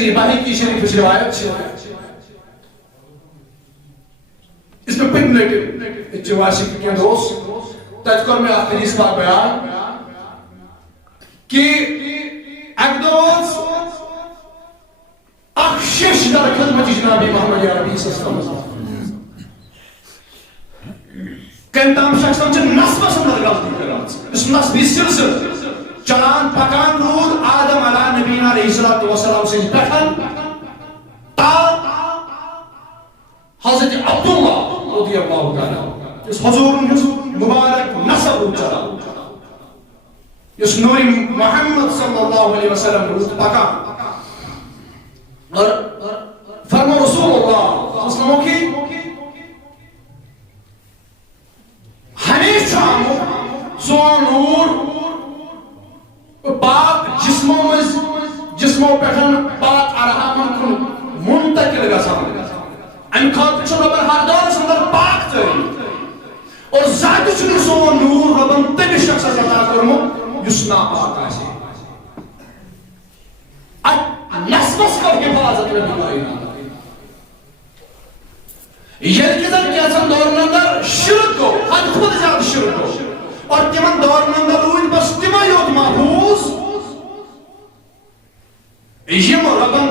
صحیح بحی کی شریف روایت اس میں پن لیٹر چواشی کے دوست تذکر میں حدیث کا بیان کہ ایک دوست اخشش در خدمت جناب محمد عربی صلی اللہ علیہ وسلم کن تام شخص نصبس اندر غلطی کران اس نصبی سلسل چلان پکان رود آدم علیہ نبینا علیہ السلام سے پکان تا حضرت عبداللہ رضی اللہ تعالیٰ اس حضور مبارک نصب چلا اس نور محمد صلی اللہ علیہ وسلم رود پکان اور فرما رسول اللہ مسلموں کی ہمیشہ سون نور پاک جسموں پہ پاک ارحامن کن منتقل گژھان امہ خاطر چھ ربن ہر دورس اندر پاک تٲریٖف اور ذات چھ سون نور ربن تمس شخصس عطا کوٚرمُت یُس ناپاک آسہِ نسبس کر حفاظت یل کہ زن کیسن دورن اندر شرک گو حد خود زیادہ شرک گو اور تمن دورن اندر روز بس تمے یوت محفوظ یم ربن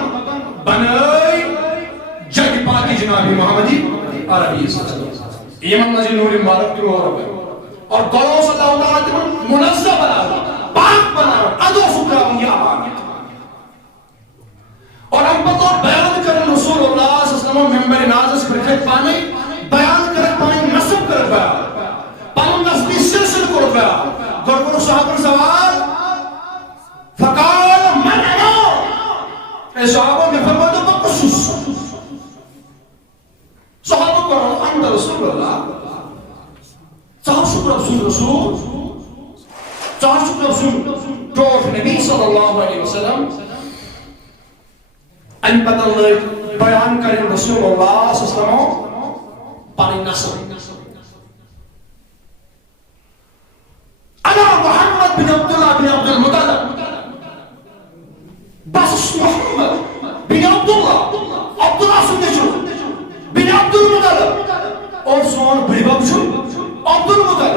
بنائی جگ پاکی جناب محمدی عربی یمن مجھے نور مبارک ترو رب اور گلوں سے اللہ تعالیٰ تمن منزہ بنا پاک بنا ادو فکرہ یا پاک اور ہم پتہ بیان کرن رسول اللہ صلی اللہ علیہ وسلم ممبر نازس برکت پانے بیان کرن پانے نصب کرن بیان پانو نصبی سلسل کرن بیان گرگن صحابر سوال فقال من انا اے صحابہ میں فرمائے تو بقصص صحابہ کرن انت رسول اللہ صحاب شکر رسول صحاب شکر رسول ٹوٹ نبی صلی اللہ علیہ وسلم ان پتہ بیان کریں رسول اللہ صلی اللہ علیہ وسلم پانی نصب انا محمد بن عبداللہ بن عبد المطلب بس محمد بن عبداللہ سنجھو بن عبد المطلب اور سون بڑی باب شو عبد المطلب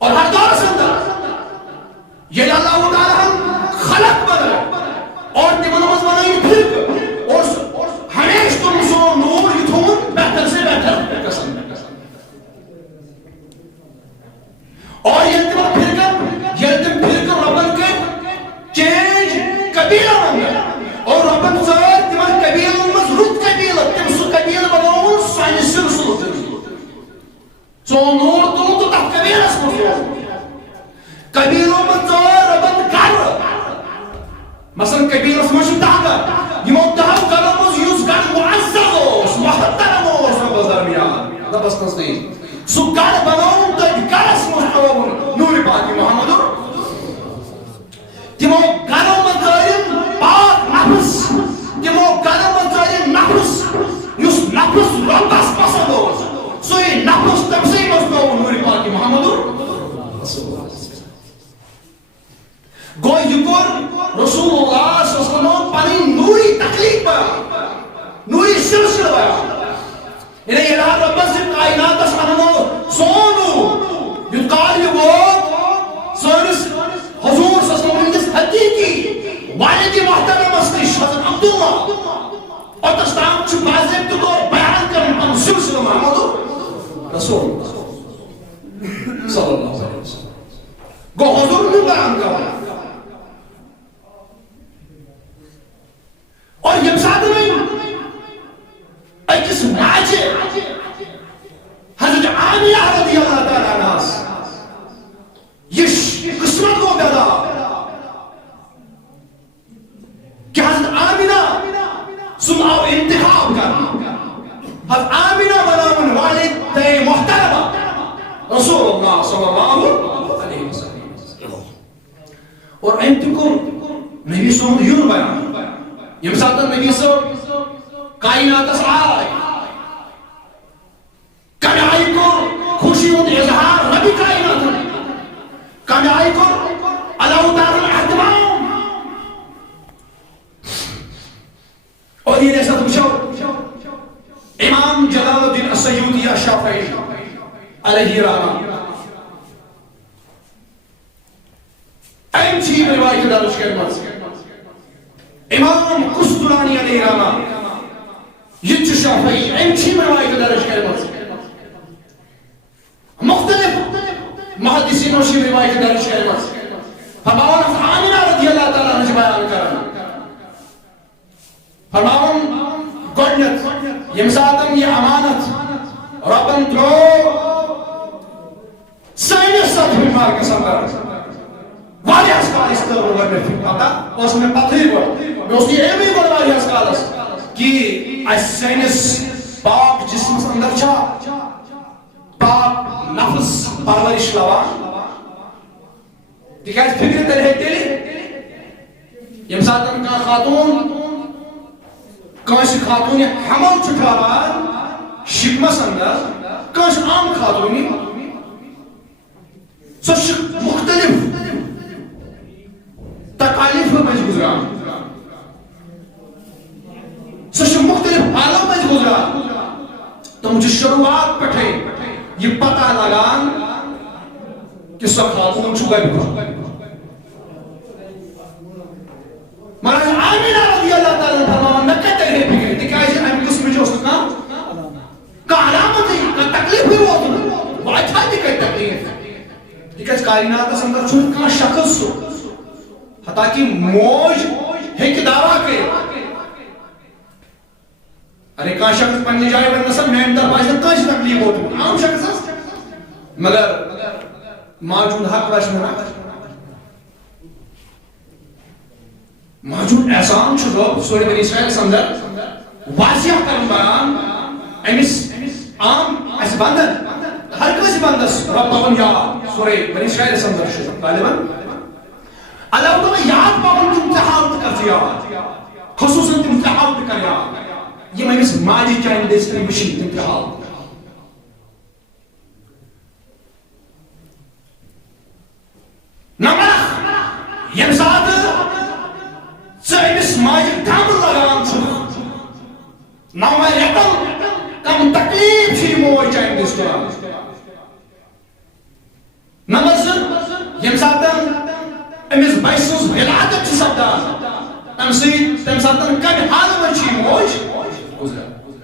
اور ہر دور سندر یہ اللہ تعالیٰ خلق بدل اور تمنمز بنائی پھر اور ہمیش تم سو نور یتھون بہتر سے بہتر قسم اور یہ تم پھر کر ربن کے چینج قبیلہ بنگا اور ربن زار تم قبیلہ مز رت قبیلہ تم سو قبیلہ بناؤن سانی سلسل سو نور تو تک قبیلہ سمجھو قبیلہ مز زار ربن کر مثلا قبیلہ سمجھو دہگا یمو دہو کرموز یوز گن معززوز محترموز ربز درمیان لبس نزدیز سو گن بناؤن تک گرس محتوون نور پاکی محمد تمو گنو مزاریم پاک نفس تمو گنو مزاریم نفس یوس نفس ربس پسندوز سوی نفس تمسی محتوون نور پاکی محمد گوئی یکور رسول اللہ صلی اللہ علیہ وسلم پانی نوری تکلیف بیا نوری سلسل بیا انہیں یہ رہا رب سے کائنات اسمانو سونو یتقال یہ وہ سونس حضور صلی اللہ علیہ وسلم جس حقیقی والدی محترم اسلیش حضرت عبداللہ اور تستام چھو بازیب تو بیان کرنے پان سلسل محمد رسول صلی اللہ علیہ وسلم گو حضور نے بیان کرنے اور یہ ساتھ نہیں ایکس ناجے حضرت آمیہ رضی اللہ تعالیٰ ناس یہ قسمت کو پیدا کہ حضرت آمینہ سناؤ انتخاب کرنا حضرت آمینہ بناون والد تے محترمہ رسول اللہ صلی اللہ علیہ وسلم اور انتکم نبی سون یون بیان یہ مثال نبی صاحب کائنات آئے کمیائی کو خوشی و اظہار نبی کائنات کمیائی کو اللہ تعالیٰ احتمام علیہ رحمہ ایم چی روایت درج کرمز امام قسطلانی علیہ رحمہ یہ شافعی ایم چی روایت درج کرمز مختلف محدثینوں سے روایت درج کرمز فرماون آمنہ رضی اللہ تعالیٰ عنہ بیان کرنا فرماون گوڑنت یمساتن یہ امانت ربن ترو سائنس ساتھ مارک سمبر والی اسکال اس طور پر میں پتا اس میں پتہ ہی وہ میں اس کی علمی کو والی اسکال اس کہ سائنس پاک جسم اندر چھا پاک نفس پرورش لوان تکیاز فکر ترہے تیلی یمساتن کا خاتون کانش خاتونی حمل چھٹاران شکمس اندر کانش عام خاتونی سو مختلف تکالیف میں گزران سو مختلف حالوں میں گزران تو مجھے شروعات پٹھے یہ پتہ لگان کہ سو خاتون چھو گئی مراج آمینہ رضی اللہ تعالیٰ فرمان نکتے ہیں پھر دکھائی ہم قسم جو اس کا علامت ہے کا تکلیف بھی وہ تو وہ اچھا دکھائی تکلیف دکھائی کائنات سندر چھوٹ کا شخص ہو حتیٰ کہ موج ہے کہ دعویٰ کے ارے کہاں شخص پنجی جائے بندہ سب میں اندر باشد کہاں تکلیف ہوتی عام شخص ہے مگر موجود حق وش میں موجود احسان چھو سورہ بنی اسرائیل سندر واضح کرن بیان امس عام اس بندن ہر کسی بندس رب پاون یاد سورہ بنی اسرائیل سندر چھو غالباً اللہ تعالیٰ یاد پاون امتحان کر یاد خصوصاً امتحان کر یاد یہ میں اس ماجی چاہیے دیس کی مشید امتحان نمبر یم ساتھ سیمس ماجی دھم لگان چھو نمبر یکم کم تکلیف چھی موئی چاہیے دیس کو نمبر سن یم ساتھ امس بائسوس ولادت چھ سپدان ام سید تم ساتن کم حال میں چھی موج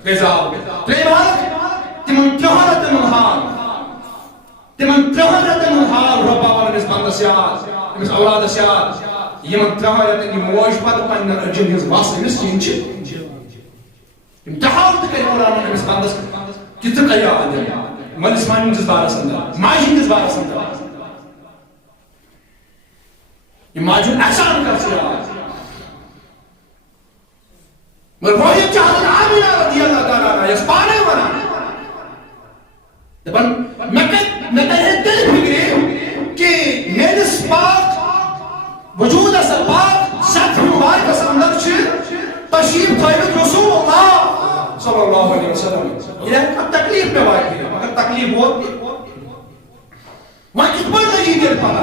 گزار تریم حالت تمن تہارت من حال تمن تہارت من حال ربا ون اس بندس یاد امس اولاد یاد یمن تہارت ان موج پت پنن ارجن ہز واس امس چین چھ امتحان تہ کر قرآن امس بندس کت کیا ملس مان جس بارس اندر ماجی جس بارس اندر یہ ماجود احسان کر سیا مگر وہی چاہتا آمینہ رضی اللہ تعالیٰ عنہ اس پانے ورا دبن میں کہے دل فکری کہ میرس پاک وجود اصل پاک ساتھ مبارک اس اندر چھ تشریف تھائیوت رسول اللہ صلی اللہ علیہ وسلم یہ تکلیف پہ واقعی ہے مگر تکلیف ہوتی وہاں کتبر نہیں دل پانا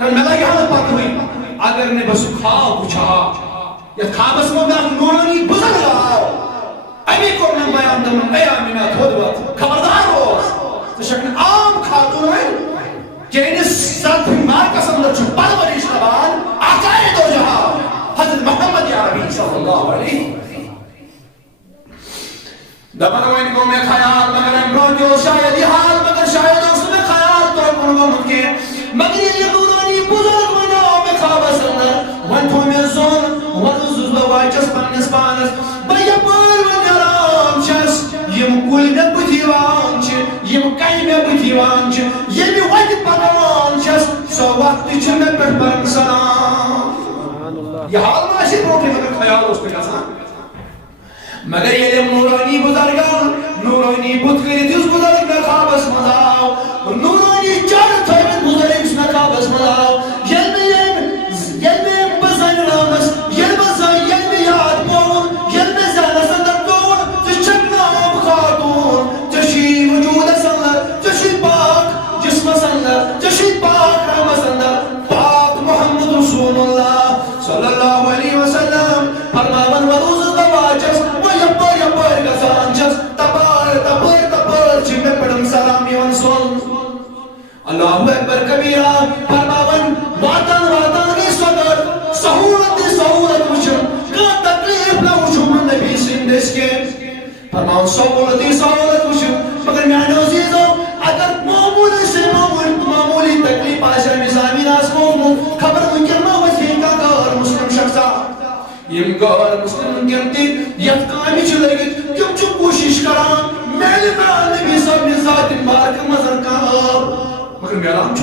میں لگی حالت پاک ہوئی اگر نے بس خواب پوچھا یا خواب اس میں نورانی بزرگ آؤ امی کو میں بیان دم اے آمینہ تھود وقت خبردار ہو تو شکل عام خاتون ہے کہ انہیں ساتھ بیمار کا سندر چھو پرورش لبان آقائے دو جہاں حضرت محمد عربی صلی اللہ علیہ دبن وین کو میں خیال مگر امرو جو شاید یہ حال مگر شاید اس میں خیال تو کنگو مکے مگر یہ نورانی بزرگ منو میں خواب سندر ون تو میں زون ورزوز بواجس پانس پانس بیا پار و نرام چس یم کل میں بجیوان چھ یم کئی میں بجیوان چھ یم وقت پنان چس سو وقت چھ میں پر برم سلام یہ حال میں ایسی روٹے مگر خیال اس پہ کسا مگر یہ نورانی بزرگان نورانی بودکری دیس بزرگ میں خواب اس مزاو نورانی چار تھائیت بزرگ اس میں خواب اس مزاو یل میں بزن رامس یل بزن یل میں یاد پون یل میں زیادہ سندر دون تشک نام خاتون تشی وجود سندر تشی پاک جسم سندر تشی پاک رام سندر پاک محمد رسول اللہ صلی اللہ علیہ وسلم فرماون وروز دواجس یپر یپر گزانجس تبار تبر تبر چھ میں پڑھم سلامی ونسول کبیرہ فرماون واتن واتن گئی صدر سہولت وچھن کا تکلیف نہ وچھن نبی سندس کے فرماون سہولت وچھن مگر میانو عزیزو اگر معمولی تکلیف آسے نظامی ناس مومن خبر ممکن ما وزین کا غیر مسلم شخصا یم غیر مسلم ممکن تی یت کامی چھ لگت تم چھ کوشش کران میل میل نبی صاحب نے ذات مبارک مزن کا مگر میلان چھ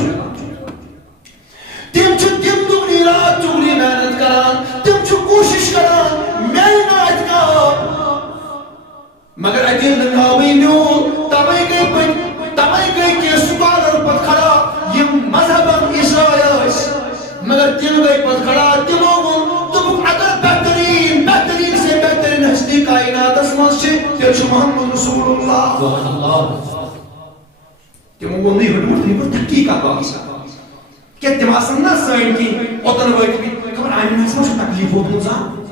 تم چھ تم دگنی رات چگنی محنت کران تم چھ کوشش کران میل نات کا مگر اتین دنیاوی نیون تمہیں گئی کہ سکالر پت کھڑا یہ مذہباً اسرائیل مگر تم گئی پت کھڑا تمہیں تم اگر بہترین سے بہترین ہستی کائنات اسمان سے تیرش محمد رسول اللہ تمہیں وہ نہیں ہٹور تحقیقات باقی کیا تم آسان نہ سائن کی اتن وقت بھی خبر آئین میں سمجھ تکلیف ہوتا ہوں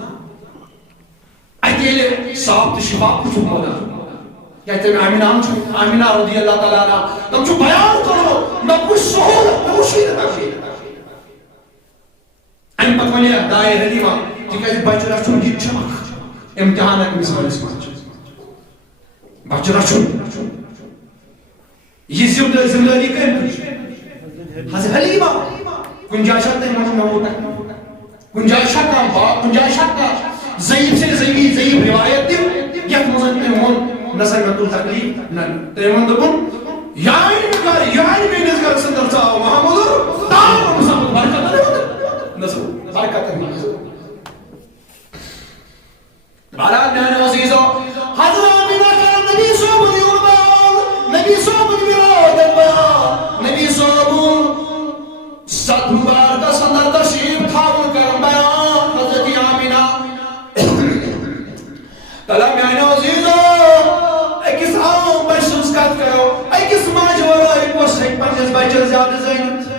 اکیلے صاحب شفاق کچھ ہوگا یا تم آمینہ رضی اللہ تعالیٰ عنہ تم جو بیان کرو نہ کوئی سہولت نہ مشکل تکلیف این پتوانیہ دائے حلیمہ تکیازِ بچ رچھن یہ چمک امتحان ہے مثال اس مانچ بچ رچھن یہ زمداری کہیں حضرت حلیمہ کنجائے شکتا ہے مجھے موتا کنجائے شکتا ضعیف سے ضعیف روایت دیم یک مزن تیمون نسائمت التقلیب تیمون دکن یعنی میں نزگر سندر چاہو محمد تاہم مسامت برکت نہیں ہوتا نسو برکت نہیں ہوتا بارات میانے عزیزو حضر آمینہ کا نبی صوبن یوربان نبی صوبن ولادت بیان نبی صوبن ست مبارکہ سندر تشریف تھاون کرم بیان حضرت آمینہ تلا میانے عزیزو ایکس عام بچس کت کرو ایکس ماج ورائی کس ایک پنجس بچر زیادہ زینت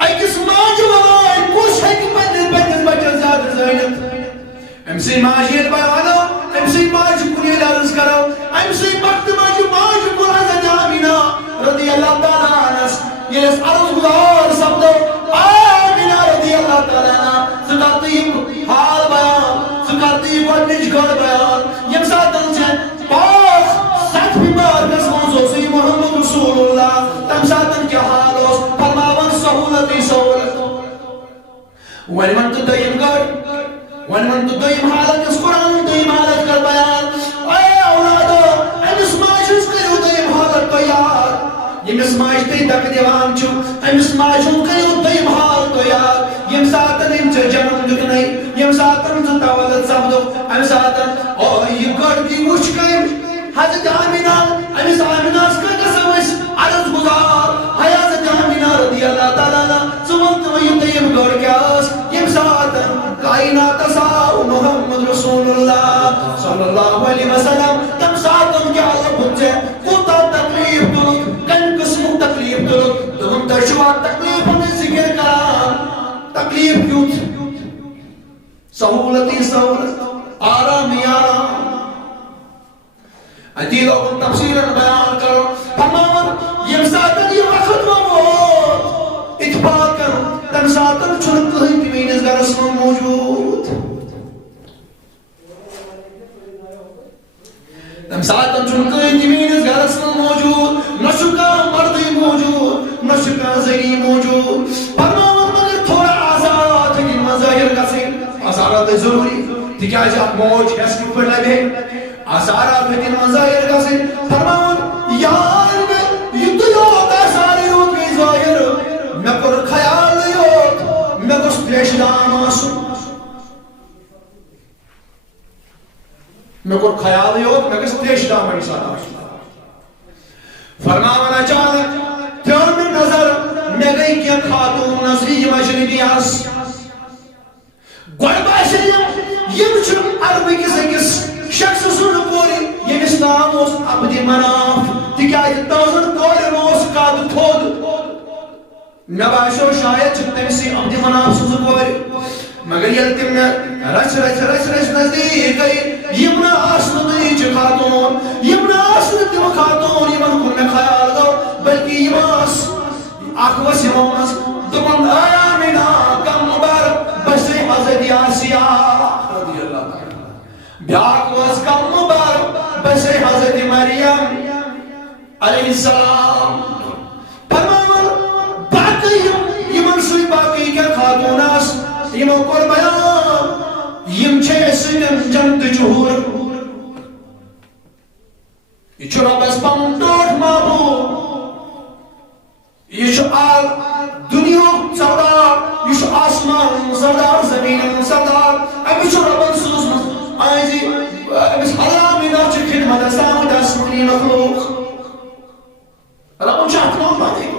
ایکس ماج ورائی کس ایک پنجس بچر زیادہ زینت امسی ماجیت بیانو امسی ماج کنی لرز کرو امسی وقت ماج کن حضرت آمینہ رضی اللہ تعالیٰ عنہ یہ اس عرض گزار سبدو آمینہ رضی اللہ تعالیٰ عنہ سکرتی حال بیان سکرتی گوڑنج گڑ بیان یم ساتن سے پاک ست بیمار کس منزو سی محمد رسول اللہ تم ساتن کیا حال ہوس فرماون سہولت ولی من تو دیم گڑ ولی من تو دیم حالت اس قرآن دیم حالت کر بیان اے اولادو امس ماجوز کریو دیم حالت تو یاد یمس ماج تی تک دیوان چو امس ماجون کریو دیم حالت تو یاد یم ساتن ام چه جنم دکنی یم ساتن چه تولد سبدو ام ساتن یہ گردی مشکل حضرت آمینہ امس آمینہ اسکا قسمش عرض گزار حضرت آمینہ رضی اللہ تعالیٰ زمانت ویم دیم گرد کیاس یم ساتن کائنات ساو محمد رسول اللہ صلی اللہ علیہ وسلم تم ساتن کیا لبنچے کوتا تکلیف دلت کن قسم تکلیف دلت تم تشوار تکلیف ہمیں ذکر کران تکلیف کیوں سہولتی آرامی آرام ادیل اوپن تفسیر بیان کرو فرماون یم ساتن یہ وقت موت اتفاق کرو تم ساتن چھنک کہیں تمینز گرس میں موجود تم ساتن چھنک کہیں تمینز گرس میں موجود نشکا مردی موجود نشکا زنی موجود فرماون مگر تھوڑا آزاد ہے کہ مظاہر کسیں آزارات ضروری تکیاز آپ موج حس کی پر لگے آزارات لیکن مظاہر کسیں فرماون یار میں یہ تو ہوتا ساری ہوں گئی ظاہر میں پر خیال نہیں ہوت میں کس پیش دام آسوں میں پر خیال نہیں ہوت میں کس پیش دام آسوں فرماون اچانک تیار میں نظر میں گئی کیا خاتون نظری مجنبی آس گوڑ باشیم یم چھم عربی کس شخص سن کوری یم اسلام اس عبد مناف تکیاز تازن کوری روز قاد تھود نباشو شاید چھتے سی عبد مناف سن کوری مگر یلتم رچ نزدیک گئی یم نا آسن دی چھ خاتون یم نا آسن تیم خاتون یمن کن میں خیال دو اخوس یمومس دپن آمینہ کم مبارک بسے حضرت آسیہ رضی اللہ تعالی بیاکھ وس کم مبارک بسے حضرت مریم علیہ السلام فرماون باقی یمن سوی باقی کیا خاتون آس یمو کور بیان یم چھے سنن جنت جہور یہ چھو ربس پن ٹوٹ محبوب یہ چھو آل دنیا سردار یہ چھو آسمان سردار زمین سردار ابھی چھو ربن سوزن آئیزی امس علامنا چھ خدمت اسامت اسمانی مخلوق ربن چاہت نام باتی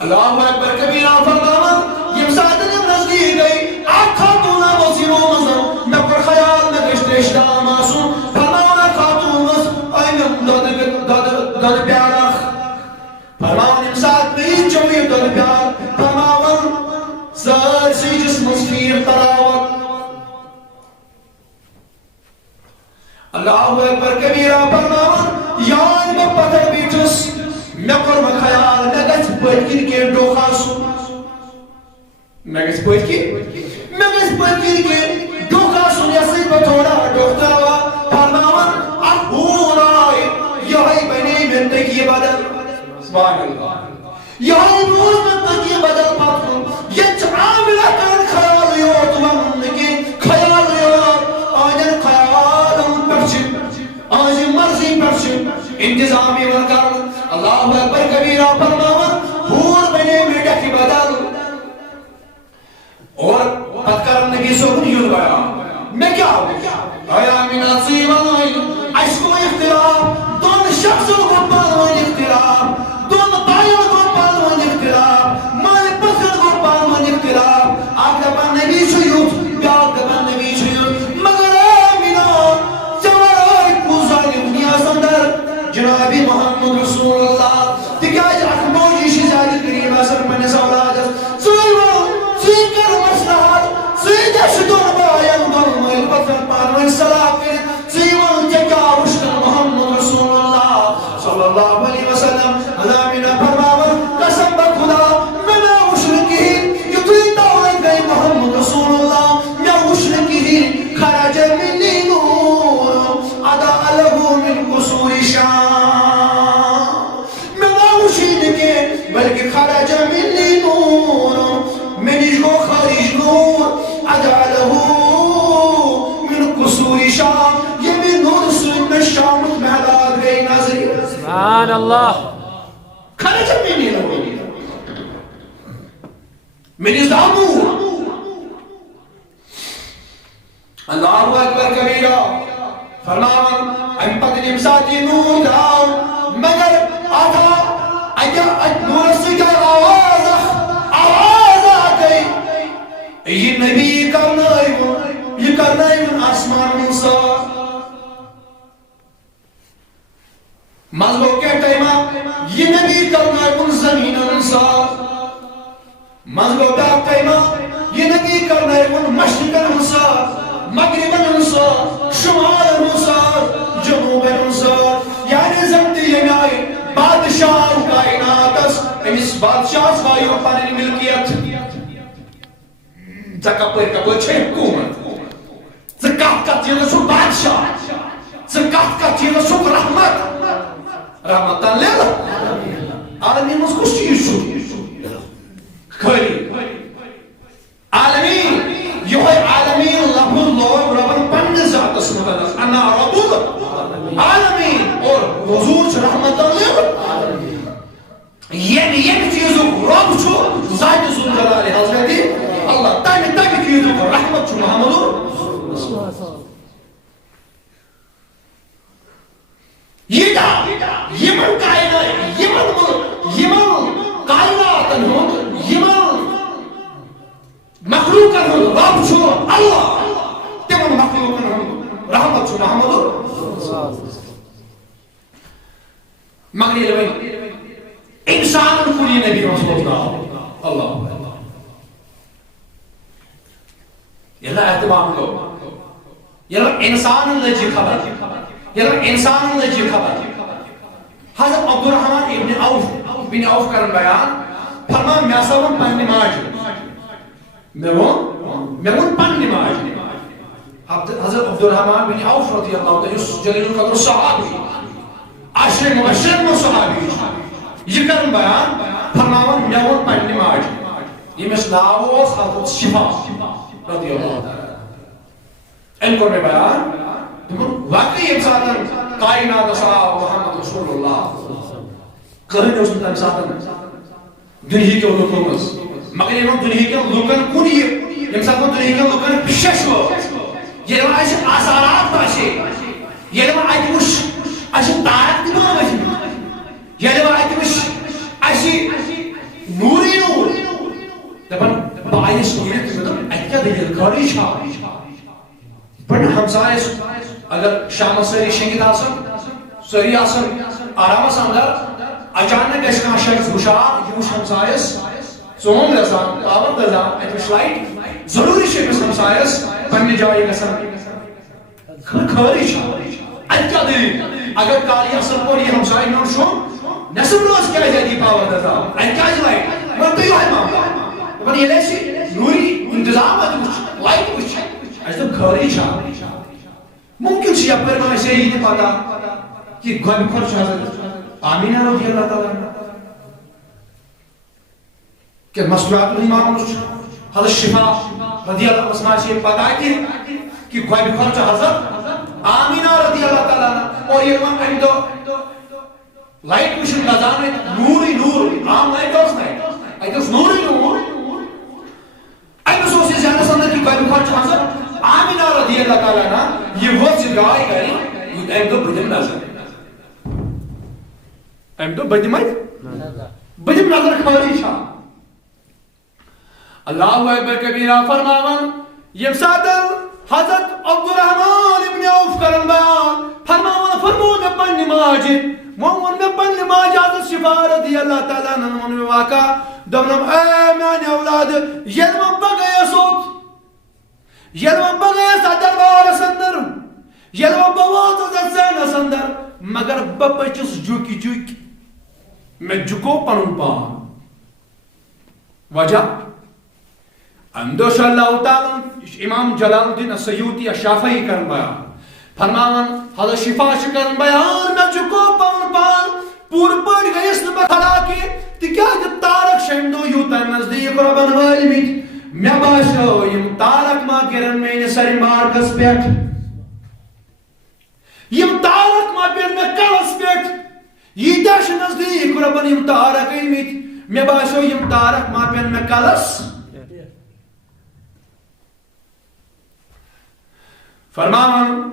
اللہ اکبر کبیرہ فرماون یم ساتن نزدیک گئی آگ خاتونہ وزیموں مزم میں پر خیال میں گشتش دام آسون فرماون خاتون وز آئیم داد پیارا فرماون یم سات میں چوئی داد پیار فرماون زر سی جسم سفیر تراوت اللہ اکبر کبیرہ فرماون یان میں پتر بیٹس میں کر میں خیال میں گھت پتکر کے ڈوخاسو میں گھت پتکر کے ڈوخاسو یسی بطورا ڈوختاوا فرماون اخور آئی یہی بنی من تکی بدل سبحان اللہ یہی نور من تکی بدل پتکن یہ عاملہ کن خیال یوت من کی خیال یوت آجن خیال پرچن آجن مرضی پرچن انتظامی ورکر اللہ اکبر کبیرہ فرماون حور بنے میڈا کی بدل اور پتکر نبی سوکن یوں گیا میں کیا آیا من عصیب آئین عشق و اختلاف دون شخص کو پالوان اختلاف دون بائیوں کو پالوان اختلاف مال پسر کو پالوان اختلاف آپ دبا نبی چھوٹ بیاد دبا نبی چھوٹ مگر آمینہ جوار پوزائی دنیا سندر جنابی محمد رسول اللہ تکیاج اخموجی شزادی کریم اثر من سولادت سویکر مسلحات سویدہ شدون بایم دون مل پتر پانوین صلاح کرد سیون جگہ وشکر محمد رسول اللہ صلی اللہ علیہ وسلم علامنا فرماون قسم بخدا منا وشرکی یتوی دولت گئی محمد رسول اللہ یا وشرکی خرج منی نور ادا لہو من قصور شام منا وشرکی بلکہ خرج منی نور منیش کو خارج نور اجعلہو من قصور شام یہ من نور سوید میں شام محلات گئی ناظری سبحان اللہ خرج منی نور منیش دامور اللہ اکبر کبیرہ فرماون ام پتنیم ساتی نور داؤ مگر آتا نور سکر آواز آگئی یہ نبی کرنائی من آسمان منصا مذہب کہتا ہے یہ نبی کرنائی من زمین منصا مذہب کہتا ہے یہ نبی کرنائی من مشرق منصا مغرب منصا شمال منصا جنوب منصا یعنی زمتی یمیائی بادشاہ کائناتس امس بادشاہ سوائیو پانین ملکیت زکا پر کوئی چھے حکومت زکاة کا چیز سو بادشاہ زکاة کا چیز سو رحمت رحمتاً لیلہ عالمین مز کچھ چیز شو خیلی عالمین یہ ہے عالمین لفظ اللہ ربن پنج ذات اسم قدس انا ربو عالمین اور حضور رحمتاً لیلہ یہ چیزوں رب چھو ذات ذو جلال حضرت اللہ تاکہ چیزوں کو رحمت چھو محمد یہ یمن کائنات یمن کائنات یمن مخلوق رب چھو اللہ تمن مخلوق رحمت چھو محمد مگر یہ انسان کلی نبی رسول اللہ اللہ یہ اعتبار لو یہ انسان لجی خبر یہ انسان لجی خبر حضرت عبدالرحمن ابن عوف بن عوف کرن بیان فرمان میں سوون پننہِ ماجہِ میں وون پننہِ ماجہِ حضرت عبدالرحمن بن عوف رضی اللہ عنہ یُس جلیل القدر صحابی عشر مبشر میں صحابی یہ کرن بیان فرماون میں وون پننہِ ماجہِ ییٚمِس ناو اوس حضرت شفا رضی اللہ تعالیٰ أمۍ کوٚر مےٚ بیان دوٚپُن واقعی ییٚمہِ ساتہٕ کائناتس آو محمد رسول اللہ کٕہٕنۍ اوس نہٕ تَمہِ ساتہٕ دُنہیٖکیو لُکو منٛز مگر ییٚلہِ وۄنۍ دُنہیٖکٮ۪ن لُکن کُن یہِ ییٚمہِ ساتہٕ وۄنۍ دُنہیٖکٮ۪ن لُکن شش وٲژ ییٚلہِ وۄنۍ اَسہِ آثارات باسے ییٚلہِ وۄنۍ اَتہِ وٕچھ اَسہِ تارک تہِ بہٕ ؤتھمٕتۍ ییٚلہِ وۄنۍ اَتہِ وٕچھ اَسہِ نوٗرٕے نوٗر دَپان بہٕ آیس نیٖرِتھ مےٚ دوٚپ اَتہِ کیٛاہ دٔلیٖل خٲرٕے چھا پنٛنہِ ہمسایس اگر شامس سٲری شٔنگِتھ آسان سٲری آسان آرامس انٛدر اچانک گژھِ کانٛہہ شخص ہُشار یہِ وٕچھ ہمسایس ژوٚم گژھان پاور دزان اَتہِ وٕچھ لایٹ ضروٗری چھُ أمِس ہمسایس پنٛنہِ جایہِ گژھان خٲرٕے چھا اَتہِ کیٛاہ دٔلیٖل اگر کالہِ اصٕل پٲٹھۍ یہِ ہمساے میون شوٚنٛگ نٮ۪صٕف روز کیٛازِ اَتہِ یہِ پاور دزان اَتہِ کیٛازِ لایٹ وۄنۍ تُہۍ یِہوٚے معاملہٕ دَپان ییٚلہِ اَسہِ نوٗری انتظام اَتہِ وٕچھ لایٹ وٕچھ اَسہِ دوٚپ خٲرٕے چھا ممکن چھِ یپٲرۍ وۄنۍ اَسہِ یہِ تہِ پتہ کہِ گۄڈٕ کھۄتہٕ چھُ حضرت آمینہ رضی اللہ تعالیٰ کہ مستورات معاملہٕ چھُ حضرت شفا رضی اللہ عنہ چھِ یہِ پتہ کہ گۄڈٕ کھۄتہٕ چھُ حضرت آمینہ رضی اللہ تعالیٰ اور ییٚلہِ وۄنۍ اَمہِ دۄہ لایٹ وٕچھُن دزان اَتہِ نوٗرٕے نوٗر عام لایٹ ٲس نہٕ اَتہِ اوس نوٗرٕے نوٗر أمِس اوس یہِ ذہنس انٛدر کہ گۄڈٕ کھۄتہٕ چھُ حضرت آمینہ رضی اللہ تعالیٰ عنہ یہ وٲژ یہِ گاے گرِ یُتھ أمۍ دوٚپ بہٕ دِمہٕ نظر أمۍ دوٚپ بہٕ دِمے نظر خٲرٕے چھا اللہ اکبر کبیرہ فرماون ییٚمہِ ساتہٕ حضرت عبدالرحمن ابن عوف کرن بیان فرماون فرموو مےٚ پننہِ ماجہِ ووٚن مےٚ پننہِ ماجہِ حضرت شفا رضی اللہ تعالیٰ عنہ ووٚن مےٚ واقعہ دوٚپنم اے میانہِ اولادٕ ییٚلہِ وۄنۍ بہٕ گٔیَس اوٚت ییٚلہِ وۄنۍ بہٕ گٔیَس اَتھ دربارس انٛدر ییٚلہِ وۄنۍ بہٕ ووتُس اَتھ ذہنس انٛدر مگر بہٕ پٔچِس جُکۍ جُکۍ مےٚ جُکو پنُن پان وجہ اَمہِ دۄہ چھُ اللہ تعالیٰ یہِ چھُ امام جلال الدین السیوطی الشافعی کران بیان فرماون حضرت شفا چھِ کران بیان مےٚ جُکو پنُن پان پوٗرٕ پٲٹھۍ گٔیَس نہٕ بہٕ کھڑا کینٛہہ تِکیٛازِ تارک چھِ اَمہِ دۄہ یوٗتاہ نزدیٖک رۄبن وٲلمٕتۍ مےٚ باسیو یِم تارک ما گِرن میٲنِس سرِ مارگس پٮ۪ٹھ یِم تارک ما پیٚن مےٚ کلس پٮ۪ٹھ ییٖتیاہ چھِ نزدیٖک رۄبن یِم تارک ٲمٕتۍ مےٚ باسیو یِم تارک ما پیٚن مےٚ کلس فرماون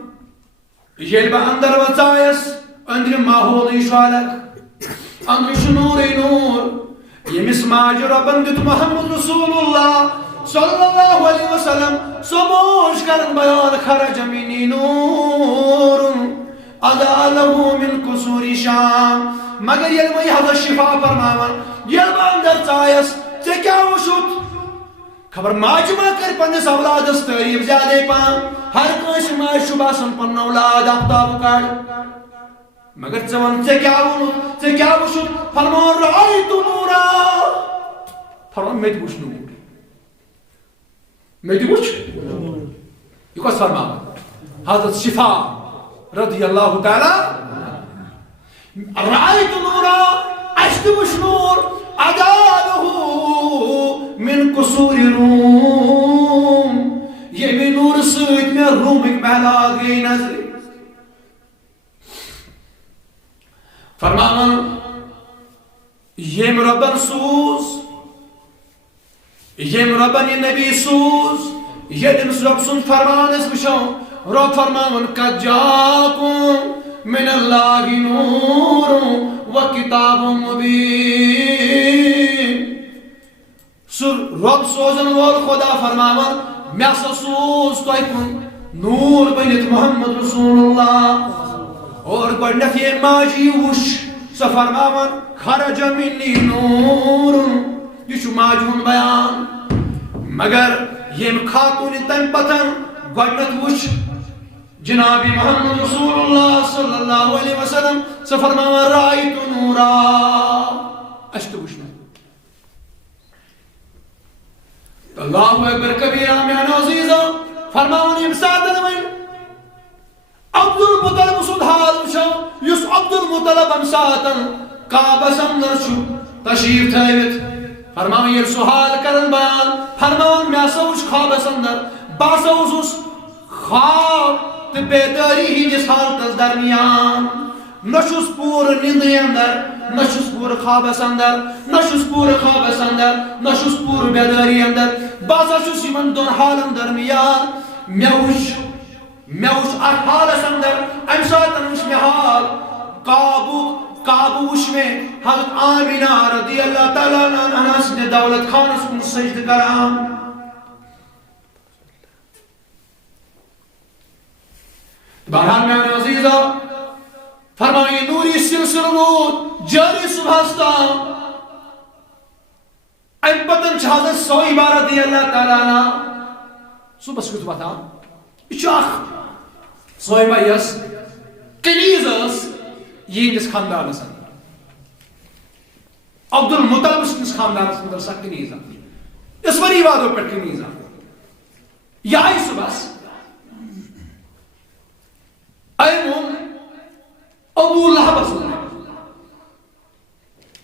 ییٚلہِ بہٕ انٛدر وژایس أنٛدرِم ماحولٕے چھُ الگ أنٛدرٕ چھُ نوٗرٕے نوٗر ییٚمِس ماجہِ رۄبن دیُت محمد رسول اللہ صلی اللہ علیہ وسلم سموش کرن بیان خرج منی نور اضاء له من قصور شام مگر ییٚلہِ وۄنۍ حضرت شفا فرماون ییٚلہِ بہٕ انٛدر ژایس ژےٚ کیٛاہ وٕچھُتھ خبر ماجہِ ما کر پننِس اولادس تعریف زیادے پہن ہر کٲنٛسہِ ماجہِ چھُ باسان پنُن اولاد آفتاب کڑ مگر ژٕ وَن ژےٚ کیٛاہ ووٚنُتھ ژےٚ کیٛاہ وٕچھُتھ فرماوُن رأیتُ نوٗرا فرماوُن مےٚ تہِ وٕچھ نوٗر مےٚ تہِ وٕچھ یہِ کۄس فرماوان حضرت شفا رضی اللہ تعالیٰ رأیتُ نوٗرا اَسہِ تہِ وٕچھ نوٗر اضاء له من قصور روم ییٚمہِ نوٗرٕ سۭتۍ مےٚ روٗمٕکۍ محلات گٔے نظرِ فرماون ییٚمۍ رۄبن سوٗز ییٚمۍ رۄبن یہِ نبی سوٗز ییٚلہِ أمِس رۄب سُنٛد فرمان أسۍ وٕچھو رۄب فرماون قد جاءکُم من اللہ نور وکتاب مبین سُہ رۄب سوزن وول خدا فرماون مےٚ ہسا سوٗز تۄہہِ کُن نوٗر بٔنِتھ محمد رسول اللہ اور گۄڈنیٚتھ ییٚمۍ ماجہِ یہِ وٕچھ سۄ فرماون خرج منی نور یہِ چھُ ماجہِ ہُنٛد بیان مگر ییٚمۍ خاتوٗنہِ تمہِ پتہٕ گۄڈنیٚتھ وٕچھ جناب محمد رسول اللہ صلی اللہ علیہ وسلم سے فرمایا رأیت نورا اشتو بشنا اللہ اکبر کبیرہ میان عزیزہ فرمایا امسادن وین عبد المطلب سود حال شو یس عبد المطلب امسادن کعبہ سمدر شو تشریف تھائیوت فرمایا یہ سحال کرن بیان فرمایا میں سوچ خواب سمدر باسوس خواب تو بیداری ہی جس حالت درمیان نشس پور نیندی اندر نشس پور خوابس اندر نشس پور خوابس اندر نشس پور بیداری اندر باسا چھس یمن دون حالن درمیان میوش اک حالس اندر ام ساتن وش میں حال قابو وش میں حضرت آمینہ رضی اللہ تعالیٰ عنہ سے دولت خانس کن سجد کرام بہرحال میانے عزیزہ فرمائیے نوری سلسل بود جاری صبحستا ام پتن چھازت صحیبہ رضی اللہ تعالیٰ عنہ صبح سکت بتا اچاخ صحیبہ یس کنیزس یہ جس خاندان سن عبد المطلب اس خاندان سن سا کنیزہ اس وری وادو پر کنیزہ یا آئی صبح ایمون ابو لہب اسلام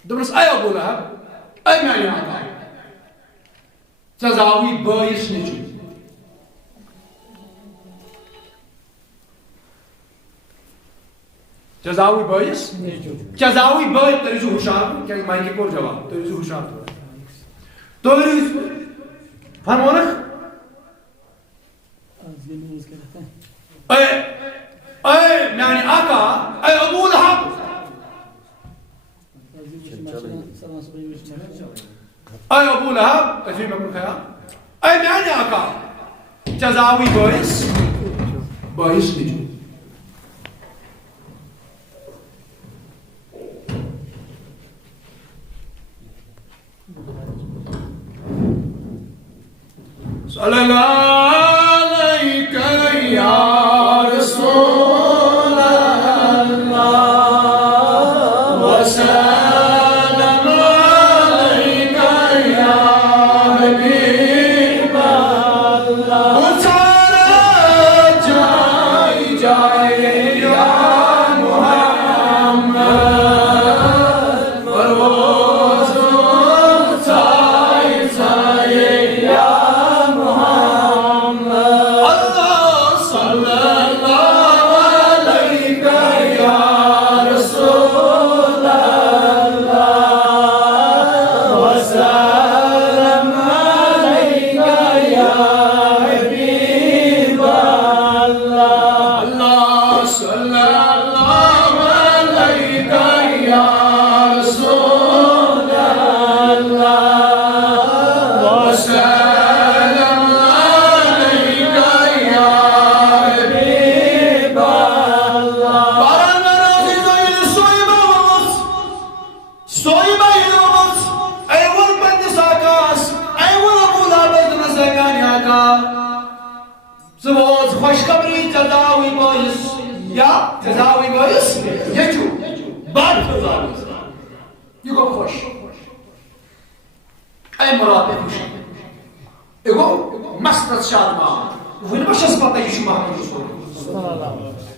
دمرس اے ابو لہب اے میانی آقا جزاوی بائیس نجو جزاوی بائیس جزاوی بائیس تریزو خوشار کیا مائنی کور جواب تریزو خوشار تریزو فرمونک اے میانی آقا اے ابو لہب اے ابو لہب تجھے میں کہا اے میانی آقا جزاوی بائیس نجو صلی اللہ علیکہ یا رسول اللہ وسلم علیکہ یا حبیب اللہ اتارا جائے جائے یا محمد پروز اتائے جائے یا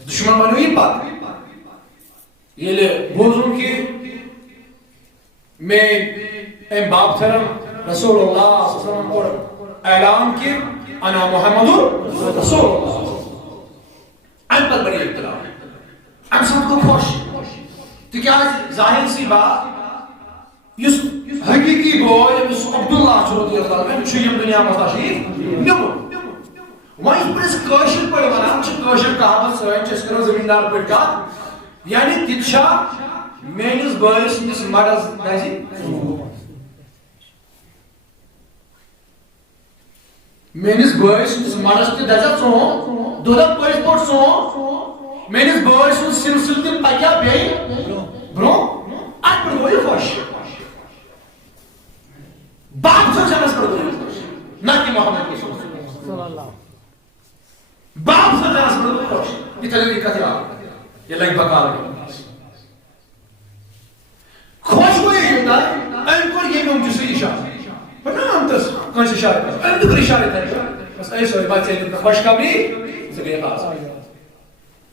دشمن بنو یہ بات یہ لے بوزن کی میں ام باب تھرم رسول اللہ صلی اللہ علیہ وسلم اور اعلان کی انا محمد رسول اللہ ام پر بڑی اطلاع ام سب کو خوش تو کیا ظاہر سی بات یس حقیقی بوئے یس عبداللہ رضی اللہ عنہ چھویم دنیا مستشیر نمو وہاں اس پر اس کاشر پر ونام چھو کاشر کہاوت سوئن چھو اس کرو زمیندار پر کات یعنی تتشا مینس بائیس نس مرز دازی مینس بائیس نس مرز تی دازا سون دولت پویس پوٹ سون مینس بائیس نس سلسل تیم پکیا بی برو آج پر دوئی خوش باپ سو جانس پر دوئی خوش نا کی محمد کی سو باپ سے جانس پر خوش خوش ہوئی یوتا ام کو یہ نوم جسے اشارہ پنام تس کون سے اشارہ ام تو اشارہ تھا بس ایسا ہے بات سے خوش خبری زگے خاص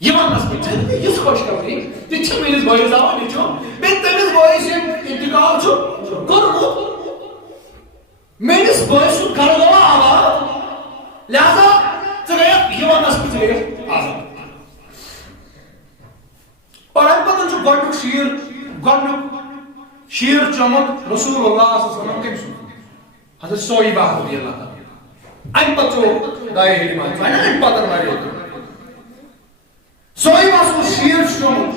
یہ مانس پچھے یہ خوش خبری تی چھ میرے بھائی زاو نچو میں تمس بھائی سے انتقال چھو کرو میرے بھائی سے کرو آواز لہذا زگے یہ مانس پچھے آزاد اور ام پتن چھو گڈنک شیر چمک رسول اللہ صلی اللہ علیہ وسلم کے سن حضرت صہیبہ رضی اللہ عنہ ام پتو دائے ہلیمان فائنا ام پتن ماری ہوتا صہیبہ سن شیر چمک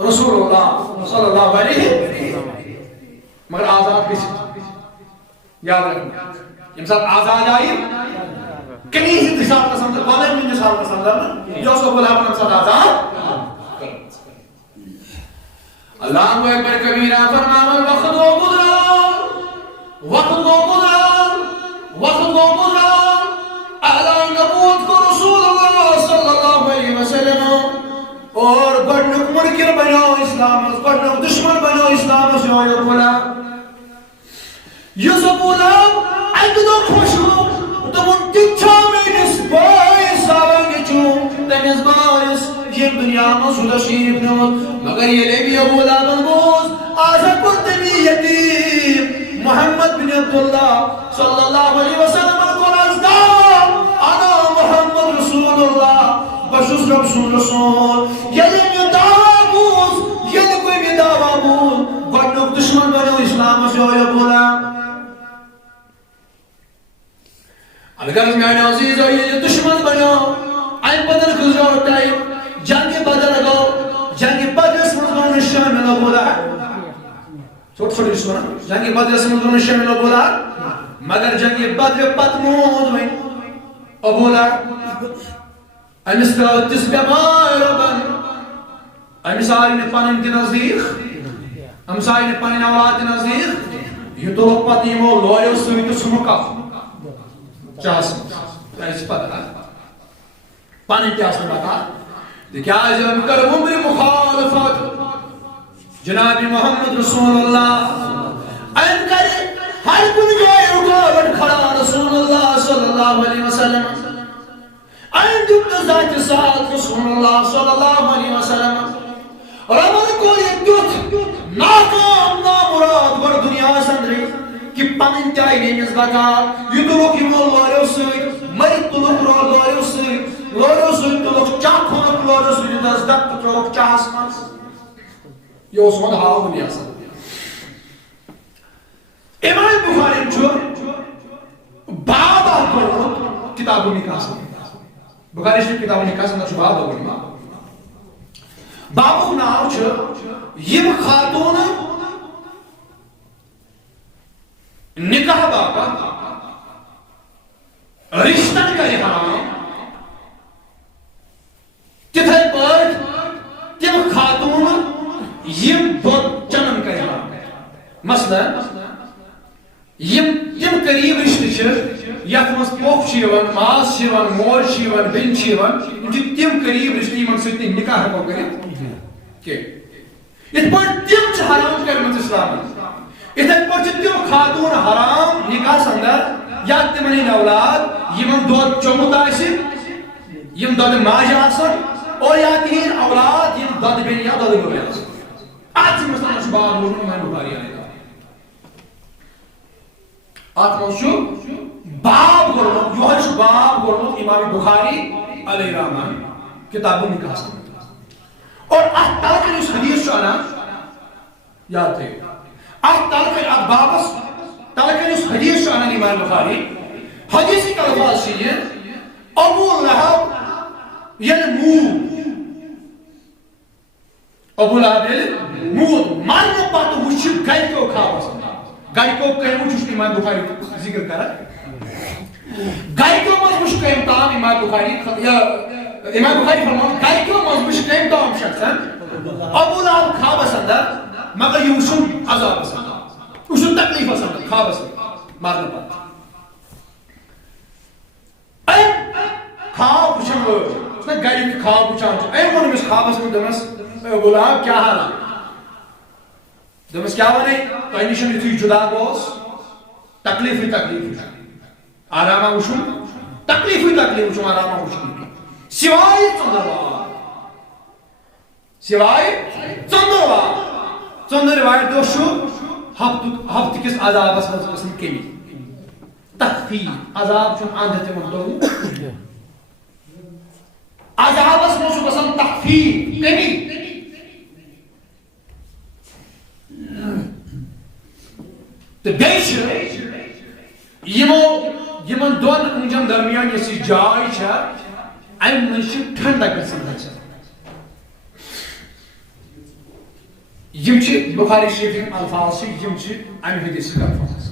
رسول اللہ صلی اللہ علیہ وسلم مگر آزاد کسی یاد رکھنا یم ساتھ آزاد آئی کنی ہی مثال کا سمجھا والے میں مثال کا سمجھا جو سو بلا ہم ساتھ آزاد اللہ اکبر کبیرہ فرماون وقت و گزران وقت و گزران وقت و گزران اعلان نبوت کو رسول اللہ صلی اللہ علیہ وسلم اور گڈنک منکر بنو اسلام گڈنک دشمن بنو اسلام جو بولا یہ بولا اگ دو خوشو تمن تچھا میرس باعث آوانگی چون تمیز باعث یہ دنیا میں سودا شریف نوت مگر یہ لے بھی ابو لابن بوز آزا کرتنی یتیم محمد بن عبداللہ صلی اللہ علیہ وسلم کو رازدار انا محمد رسول اللہ بشوز رسول یہ لے بھی دعویٰ بوز یہ لے کوئی بھی دعویٰ بوز گڈنک دشمن بنو اسلام سے ہویا بولا اگر میں عزیز ہو یہ دشمن بنو این بدر گزرو ٹائم جنگ بدر گو جنگ بدر سمجھو نشان میں بولا چھوٹ چھوٹ سنا جنگ بدر سمجھو نشان میں بولا مگر جنگ بدر پت موت ہوئی اور بولا امس کا تس بیمار بن امس آئی نے پانن کے نزدیک امس آئی نے پانن اولاد کے نزدیک یہ تو پتہ یہ وہ لویو سوئی تو سمکا چاس اس پتہ پانی پیاس نے بتا کیا جب کر عمر مخالفت جناب محمد رسول اللہ این کرے ہر کن جائے رکاوٹ کھڑا رسول اللہ صلی اللہ علیہ وسلم این جب ذات ساتھ رسول اللہ صلی اللہ علیہ وسلم رمض کو یہ دت ناکام نامراد ور دنیا سندری کہ پنن تیائی نیمز بکا یہ دلوک ہی مول وارو سوئی مریت دلوک رول وارو سوئی لورو سوئی دلوک چاک ہونک لورو سوئی دست دکت دلوک چاہس مانس یہ اس وقت حال دنیا سندری امام بخاری جو بابا کرو کتابوں نکاح سندری بخاری شریف کتابوں نکاح سندری بابا کرو بابا ناو چھو یہ خاتون نکاح بابا رشتہ کا حرام تتھے پر تم خاتون یہ چنن کا حرام مثلا یم قریب رشتہ چھ یتھ مس پوپ چھ ماس چھ مول چھ بن چھ تم قریب رشتہ یمن سۭتۍ نکاح ہیکو کٔرِتھ کہ یتھ پٲٹھۍ تم چھ حرام کٔرمٕژ اسلامن اتھے پٲٹھۍ چھِ تم خاتون حرام نکاح اندر یا تمن ہٕنٛدۍ اولاد یمن دۄد چومُت آسہِ یم دۄدٕ ماجہِ آسن اور یا تہنٛدۍ اولاد یم دۄدٕ بیٚنہِ یا دۄدٕ بٲے آسن اتھ چھُ مثلاً چھُ باب روٗدمُت امام بخاری علیہ اتھ منٛز چھُ باب کوٚرمُت یہوے چھُ باب کوٚرمُت امام بخاری علیہ رحمان کتاب نکاح اور اتھ تلہٕ یُس حدیث چھُ انان یاد تھٲیِو اتھ تلہٕ اتھ بابس تلہٕ یُس حدیث چھُ انان امام بخاری حدیثٕکۍ الفاظ چھِ یہِ ابو لہب ییٚلہِ موٗد ابو لہب ییٚلہِ موٗد مرنہٕ پتہٕ وٕچھِ گرِکیو خوابس گرِکیو کٔمۍ وٕچھ امام بخاری ذکر کران گرِکیو منٛز وٕچھ کٔمۍ تام امام بخاری امام بخاری فرمان گرِکیو منٛز وٕچھ کٔمۍ تام شخصن ابو لہب خوابس اندر مگر یہ وٕچھُن عذابس اندر وٕچھُن تکلیفس اندر خوابس اندر مرنہٕ پتہٕ خواب وٕچھن وٲلۍ گرِکۍ خواب وٕچھان چھِ أمۍ ووٚن أمِس خوابس منٛز دوٚپنس ابو لہب کیا حال دمس کیا ونے تۄہہِ نِش یُتھُے جُدا گوس تکلیٖفٕے آرامہ وٕچھُن تکلیٖفٕے وٕچھُن آرامہ وٕچھُن سوائے ژٔنٛدٕر وارِ دۄہ چھُ ہفتہٕ کِس عذابس منٛز گژھان کمی تخفیف عذاب چھُنہٕ اندٕ تِمن تُلُن عذابس منٛز چھُ گژھان تخفیف کمی تہٕ بیٚیہِ چھِ یِمن دۄن أنٛجن درمیان یۄس یہِ جاے چھےٚ امہِ منٛز چھِ ٹھنڈک گژھان یم چھِ بخاری شریف ہٕنٛدۍ الفاظ چھِ یم چھِ امہِ حدیثٕکۍ الفاظ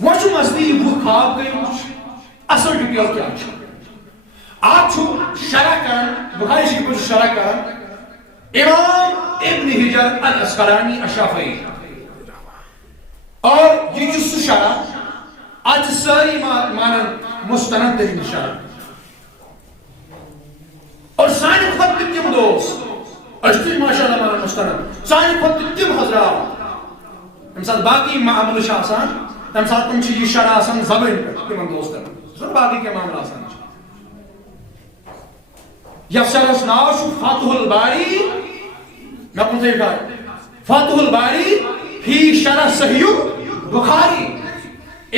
وۄنۍ چھُ مسلہٕ یہِ بُک خواب گٔے وٕچھ اصل ڈِٹیل کیٛاہ چھُ اتھ چھُ شرح کران بخاری شریفس چھُ شرح کران امام ابن حجر الاسقلانی الشافعی اور یہ چھُ سُہ شرح اتھ چھِ سٲری مانان مستند ترین شرح اور سانہِ کھۄتہٕ تہِ تِم دوس أسۍ تہِ ماشاء اللہ مانان مستند سانہِ کھۄتہٕ تہِ تِم حضرات ییٚمہِ ساتہٕ باقٕے معاملہٕ چھِ آسان تمہِ ساتہٕ تِم چھِ یہِ شرح آسان زبٲنۍ پٮ۪ٹھ تِمن دوستن زن باقٕے کینٛہہ معاملہٕ آسان چھِ یتھ شرحس ناو چھُ فتح الباری مےٚ کُن تھٲیِو کر فتح الباری فی شرح صحیح بخاری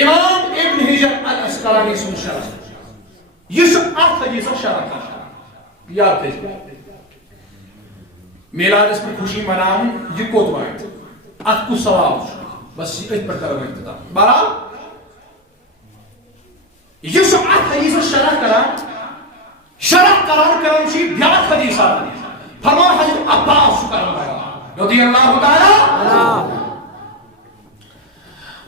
امام ابن حجر الاسقلانی سُنٛد شرح یہِ چھُ اتھ حدیثس شرح کران یاد تھٲیِو میلادس پٮ۪ٹھ خوشی مناوُن یہِ کوٚت واتہِ اتھ کُس ثواب چھُ بس أتھۍ پٮ۪ٹھ کرو اختتام بہرحال یہِ چھُ اتھ حدیثس شرح کران چھُ یہِ بیٛاکھ حدیث فرمان حضرت عباس چھُ کران بیان رضی اللہ تعالیٰ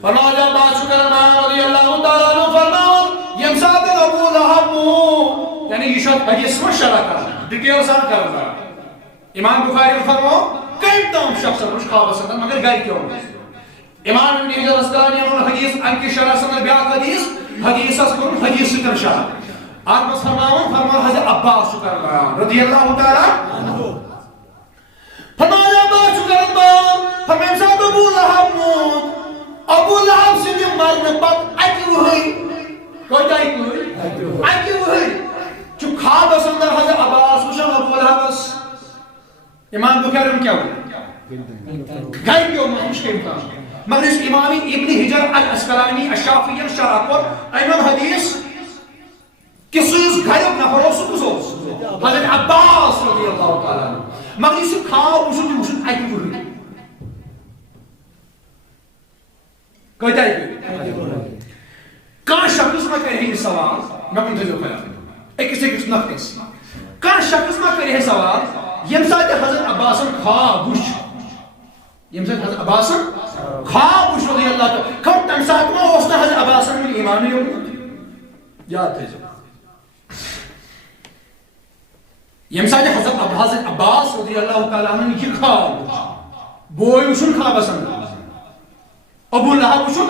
فرمان حضرت عباس چھُ کران بیان رضی اللہ تعالیٰ عنہ فرمان ییٚمہِ ساتہٕ ابو لہب موٗد یعنی یہِ چھُ اتھ حدیثس منٛز شرح کران ڈِٹیل سان کران بیان امام بخاری فرمو کٔمۍ تام شخصن وٕچھ خوابس اندر مگر گرِکیو امام ابن حجر الاسقلانی ووٚن حدیث امہِ کِس شرحس اندر بیٛاکھ حدیثس کوٚرُن حدیث سۭتۍ شرح اتھ منٛز فرمان حضرت عباس چھُ کران بیان رضی اللہ تعالیٰ فرمان عباس چھُ کران بیان فرمان ییٚمہِ ساتہٕ ابو لہب موٗد ابو لہب سٕنٛدِ مرنہٕ پتہٕ اکہِ وٕہٕرۍ کۭتیاہ اکہِ وٕہٕرۍ چھُ خوابس اندر حضرت عباس وٕچھان ابو لہبس امام بخاری کیا گھر کیوں مشکل تھا مگر اس امام ابن حجر الاسقلانی الشافعی شرح کو ایمن حدیث کس گھر نفر اس حضرت عباس رضی اللہ تعالیٰ مگر اس خواب وچھن اکی وہٕرۍ کانٛہہ شخص ما کرِ ہے سوال مےٚ کُن تھٲیزیو خیال أکِس نفرس کانٛہہ شخص ما کرِ ہے سوال ییٚمہِ ساتہٕ حضرت عباسن خواب وٕچھ رضی اللہ تعالیٰ خبر تمہِ ساتہٕ ما اوس نہٕ حضرت عباسن وُنہِ ایمانٕے اومُت یاد تھٲیزیو ییٚمہِ ساتہٕ حضرت عباس رضی اللہ تعالیٰ عنہ یہِ خواب وٕچھ بوے وٕچھُن خوابس اندر ابو لہب وٕچھُن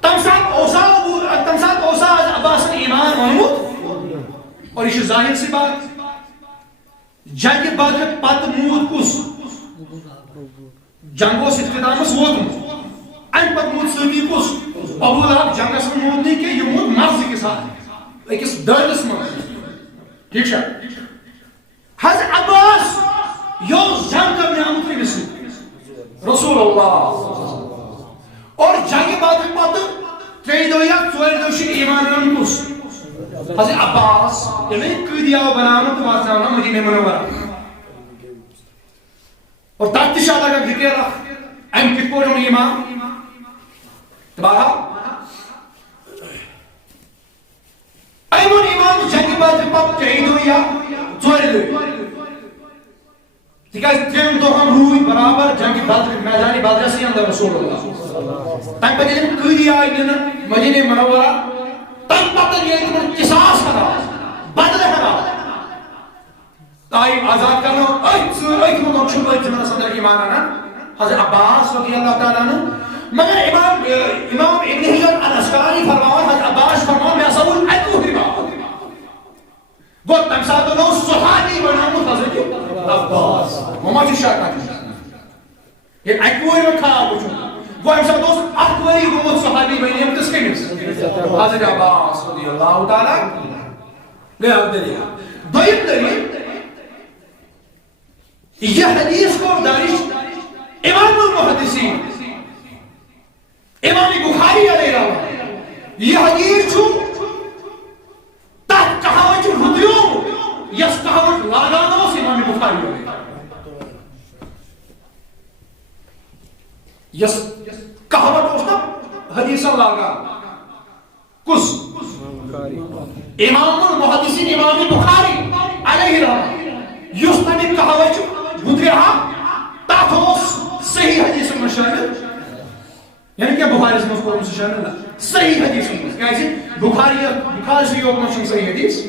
تمہِ ساتہٕ اوسا حضرت عباسن ایمان اوٚنمُت اور یہِ چھُ ظاہر سی بات جنگ بدر پتہٕ موٗد کُس جنگ اوس اختتامس ووتمُت امہِ پتہٕ موٗد سۭتی کُس ابو لہب جنگس منٛز موٗد نہٕ کینٛہہ یہِ موٗد مرضہِ کِس أکِس دٲدِس منٛز ٹھیٖک چھا حضرت عباس یہِ اوس جنگ کرنہِ آمُت أمِس سۭتۍ رسول اللہ اور جنگ بدر پتہٕ 3 دۄہ یا 4 دۄہ چھُ ایمان انان کُس حضرت عباس یعنی قٲدی آو بناونہٕ تہٕ واتناونہٕ مدینہ منورہ اور تتھ تہِ چھِ الگ اکھ ڈِٹیل اکھ امہِ کِتھ پٲٹھۍ اوٚن ایمان تہٕ بہرحال أمۍ اوٚن ایمان جنگہِ بدرٕ پتہٕ 3 دۄہ یا 4 دۄہ تِکیٛازِ 3 دۄہن روٗدۍ برابر جنگہِ بدر میدانِ بدرسٕے اندر رسول اللہ تمہِ پتہٕ ییٚلہِ قٲدی آے نِنہٕ مدینہ منورہ تمہِ پتہٕ ییٚلہِ تِمن قِصاص ہنا بدلہٕ ہنا آیہِ آزاد کرنہٕ أتھۍ منٛز چھُ تِمن اندر ایمان انان حضرت عباس رضی اللہ تعالیٰ عنہ مگر امام ابن حجر الاسقلانی فرماوان حضرت عباس فرماوان مےٚ ہسا وُچھ اکہِ وٕہٕرۍ بعد گوٚو تمہِ ساتہٕ اوس صحابی بنیومُت حضرت عباس وۄنۍ ما چھُ شک یہ اکوری میں خواب وچھو وہ امسا دوست اکوری گمت صحابی بینی ہم کس کے مس حضرت عباس رضی اللہ تعالیٰ گیا دلیل دویم دلیل یہ حدیث کو دانش امام المحدثین امام بخاری علیہ رحمہ یہ حدیث چھو تحت کہاوت ہدیوں یس کہاوت لاگانوں سے امام بخاری علیہ یس کہاوت اس کا حدیثہ لاگا کس امام المحدثین امام بخاری علیہ رحمہ یس نمی کہاوت ہدیوں تحت صحیح حدیث میں شامل یعنی کہ بخاری سے مذکور سے شامل نہ صحیح حدیث میں کیسے بخاری سے یوک میں صحیح حدیث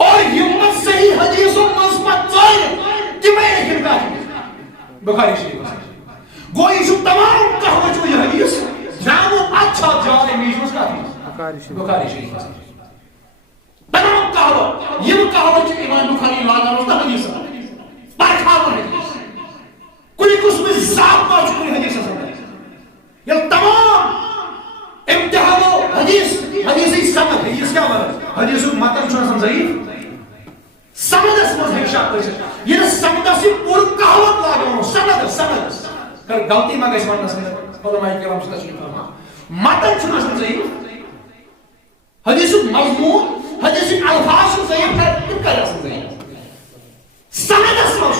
اور یہ صحیح حدیث و مثبت ظاہر کہ میں ایک انکار بخاری شریف گوئی جو تمام کہو جو یہ حدیث جامو اچھا جانے میجمس کا حدیث بخاری شریف تمام کہو یہ کہو جو امام بخاری لاغا رستا حدیث پرکھاو حدیث کوئی کس میں ذات پاچ کوئی حدیث سمجھ یہ تمام امتحانو حدیثی سمجھ حدیث کیا مرد حدیث مطلب چھوڑا سمجھائی سمجھ اس مجھے شاک کرے یہ سمجھ اسی پور کہوت لاغا سمجھ کر غلطی مگا اس مرد سمجھ علماء کرام سے تشریف فرما مطلب چھوڑا سمجھائی حدیث مضمون حدیث الفاظ سمجھائی پھر کر سمجھائی سمجھ اس مرد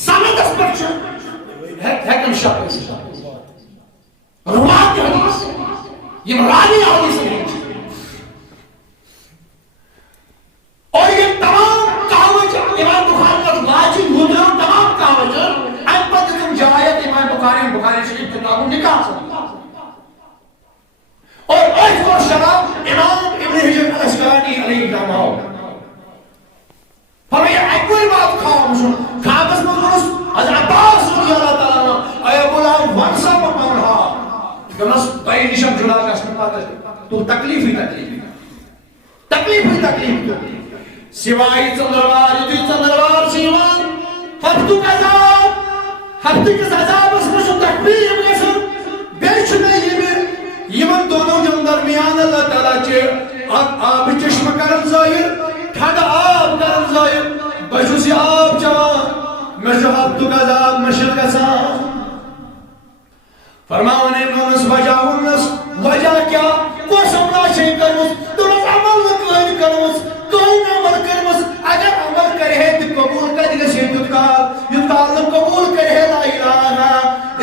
سمجھ اس مرد ہیکن شاک کرے روات حدیث یہ مرادی حدیث نہیں اور یہ تمام کہاوت امام بخاری کا واجب ہوتے ہیں تمام کہاوت ان پر تم جوایت امام بخاری شریف کتابوں نکال سکتے اور ایک اور شراب امام ابن حجر الاسقلانی علیہ السلام فرمایا ایک بات خاموش خاموش مدرس حضرت عباس رضی اللہ تعالیٰ عنہ اے غلام ورثہ پڑھا کمس بھائی نشم جڑا کا اس میں تو تکلیف ہی سوائے چندروار شیوان ہفتو کا ہفتے کے عذاب اس میں تکبیر میں سر بیچ میں یہ دونوں جن درمیان اللہ تعالیٰ چے آب چشم کرن ظاہر ٹھنڈا آب کرن ظاہر بچو سی آب جوان میں جو ہفتو کا عذاب مشرق سان فرماؤنے منس بجاؤنس وجہ کیا وہ سمنا چھے کرمس دونس عمل نکلائن کرمس کوئی عمل کرمس اگر عمل کرے تو قبول کر دیگا سے یتکال قبول کرے لا الہ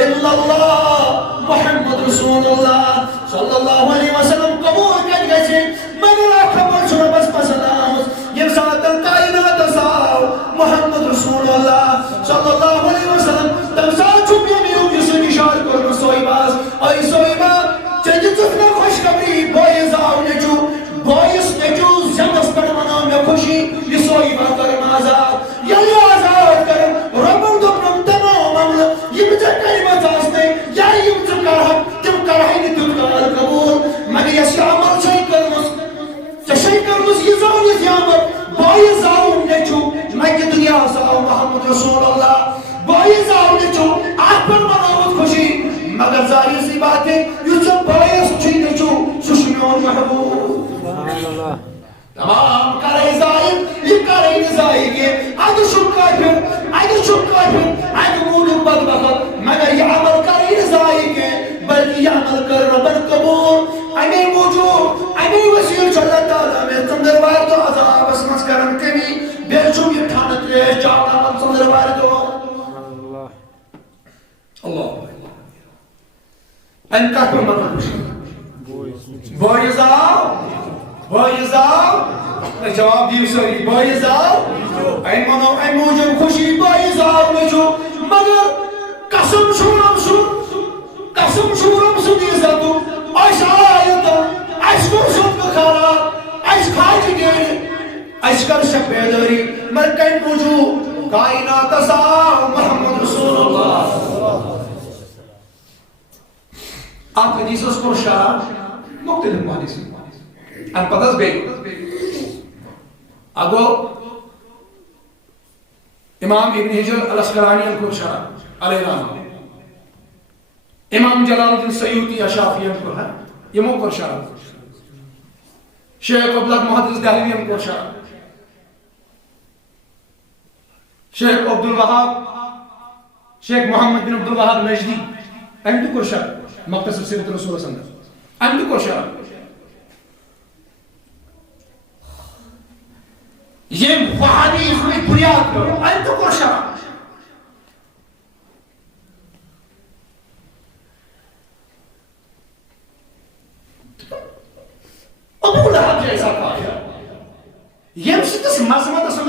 الا اللہ محمد رسول اللہ صلی اللہ علیہ وسلم قبول کر دیگا سے مگر خبر چھوڑا بس پسلامس یہ ساتھ کائنات ساو محمد رسول اللہ صلی اللہ علیہ وسلم تم ساتھ چھپیا میرو جسے نشار کرنا سوئی باز آئی سوئی باز چنجی چکنا خوش کبری بوئی زاو نچو بوئیس نچو زندس پر منا میں خوشی یہ سوئی باز کرم آزاد یلی آزاد کرم ربم دپنم تمام عمل یہ بچہ کلمت آستے یا یہ بچہ کرہم تم کرہی نی تدکار قبول مگر یہ عمل چھئی کرمس چشئی کرمس یہ زاو نی عمل بوئی زاو نچو میں کہ دنیا ساو محمد رسول اللہ بوئی زاو نچو آپ پر مناوت خوشی مگر ظاہر سی بات ہے یہ جو باعث چھئی نچو سشمیون محبوب تمام کرے ظاہر یہ کرے نظاہر کے آدھو شکای پھر آدھو مولو بدبخت مگر یہ عمل کرے نظاہر کے بلکہ یہ عمل کر ربن قبول امی موجود امی وسیل چو اللہ تعالیٰ میں تندر بار دو عذاب اسمس کرن کمی بیچو یہ کھانت ریش جاؤنا من تندر بار دو اللہ ان کا پر من خوشی بوئی زاو جواب دیو سوری بوئی زاو این منو این موجب خوشی بوئی زاو نجو مگر قسم شورم سو دیزتو ایش آیتا ایش کرسوت بخارا ایش کھائی گئے ایش کر شک بیداری مرکن موجو کائنات ساو محمد رسول اللہ آپ حدیث کو شاہ مختلف حدیث ان پتہ بے اگو امام ابن حجر الاسقلانی کو شرح علیہ رحمہ، امام جلال الدین سیوطی اشافی کو ہے یمو کو شرح، شیخ عبداللہ محدث دہلوی کو شرح، شیخ عبد الوہاب، شیخ محمد بن عبد الوہاب نجدی ام تو کو شرح مختصر سیرت رسول صلی اللہ علیہ وسلم ام تو کو شرح، یہ وہابی اسمی بنیاد کرو ام تو کو شرح، ابو لہب جیسا کافر یم سٹس مذہبس